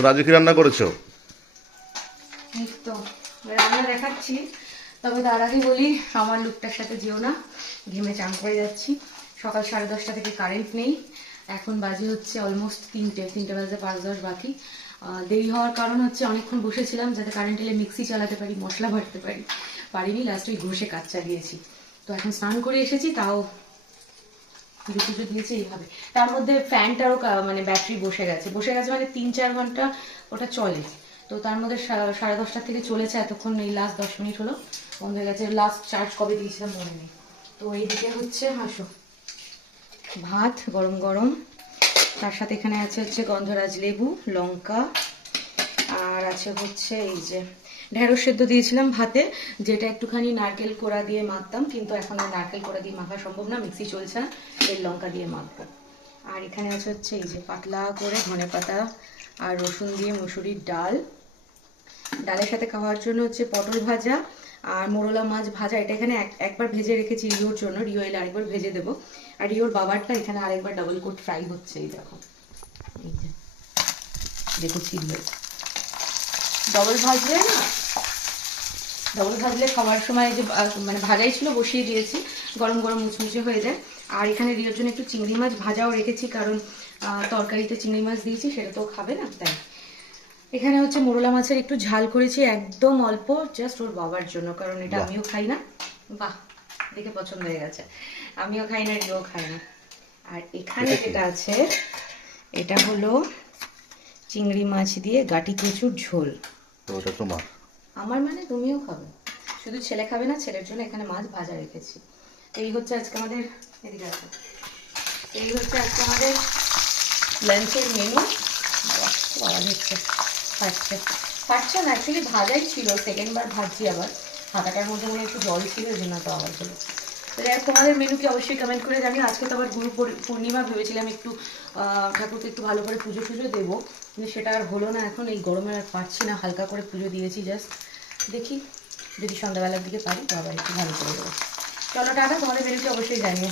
আজকে কি রান্না করেছো? এই তো রান্না দেখাচ্ছি, তবে তার আগে বলি আমার লুকটার সাথে যেও না, ঘেমে চান করে যাচ্ছি। সকাল 10:30 থেকে কারেন্ট নেই, এখন বাজে হচ্ছে অলমোস্ট 3টে বাজে 5-10 বাকি। দেরি হওয়ার কারণ হচ্ছে অনেকক্ষণ বসেছিলাম যাতে কারেন্ট এলে মিক্সি চালাতে পারি, মশলা বাটতে পারিনি, লাস্ট ওই ঘষে কাজ চালিয়েছি। তো এখন স্নান করে এসেছি, তাও পুজো দিয়েছে এইভাবে। তার মধ্যে ফ্যানটারও মানে ব্যাটারি বসে গেছে মানে 3-4 ঘন্টা ওটা চলে। তো তার মধ্যে 10:30 থেকে চলেছে, এতক্ষণ এই লাস্ট 10 মিনিট হলো বন্ধ হয়ে গেছে। লাস্ট চার্জ কবে দিয়েছিলাম মনে নেই। তো এইদিকে হচ্ছে হাসো ভাত গরম গরম, তার সাথে এখানে আছে হচ্ছে গন্ধরাজ লেবু, লঙ্কা, আর আছে হচ্ছে এই যে ঢেঁড়স সেদ্ধ দিয়েছিলাম ভাতে, যেটা একটুখানি নারকেল কোড়া দিয়ে মাখতাম, কিন্তু এখন আর নারকেল কোড়া দিয়ে মাখা সম্ভব না, মিক্সি চলছে না, তেল লঙ্কা দিয়ে মাখবো। আর এখানে আছে হচ্ছে এই যে পাতলা করে ধনেপাতা আর রসুন দিয়ে মুসুরির ডাল। ডালের সাথে খাওয়ার জন্য হচ্ছে পটল ভাজা আর মোরলা মাছ ভাজা। এটা এখানে একবার ভেজে রেখেছি রিওর জন্য, রিও এলে আরেকবার ভেজে দেবো। আর রিওর বাবারটা এখানে আরেকবার ডাবল কোট ফ্রাই হচ্ছে। এই দেখো, এই যে দেখো ছিল ডবল ভাজলে না, ডবল ভাজলে খাওয়ার সময় যে মানে ভাজাই ছিল বসিয়ে দিয়েছি, গরম গরম মুচমুচে হয়ে যায়। আর এখানে রিওর জন্য একটু চিংড়ি মাছ ভাজাও রেখেছি, কারণ তরকারিতে চিংড়ি মাছ দিয়েছি, সেটা তো খাবে না তাই। এখানে হচ্ছে মোরলা মাছের একটু ঝাল করেছি, একদম অল্প, জাস্ট ওর বাবার জন্য, কারণ এটা আমিও খাই না। বাহ, দেখে পছন্দ হয়ে গেছে। আমিও খাই না, রিও খাই না। আর এখানে যেটা আছে এটা হলো চিংড়ি মাছ দিয়ে গাটি কচুর ঝোল। তো ওটা তোমার? আমার মানে তুমিও খাবে, শুধু ছেলে খাবে না, ছেলের জন্য এখানে মাছ ভাজা রেখেছি। এই হচ্ছে আজকে আমাদের, এদিকে আছে, এই হচ্ছে আজকে আমাদের লাঞ্চের মেনু। খুব আওয়াজ হচ্ছে, ফাটছে না, অ্যাকচুয়ালি ভাজাই ছিল, সেকেন্ডবার ভাজছি আবার, হাতাটার মধ্যে মনে একটু জল ছিল, এই জন্য তো আওয়াজ হলো। তো যাই হোক, তোমাদের মেনু কি অবশ্যই কমেন্ট করে জানিও। আজকে তো আবার গুরু পূর্ণিমা, ভেবেছিলাম একটু ঠাকুরকে একটু ভালো করে পুজো দেবো, কিন্তু সেটা আর হলো না। এখন এই গরমে আর পারছি না, হালকা করে পুজো দিয়েছি জাস্ট। দেখি যদি সন্ধ্যাবেলার দিকে পারি তো আবার একটু ভালো করে দেবো। চলো টাটা, তোমাদের মেনুকে অবশ্যই জানিও।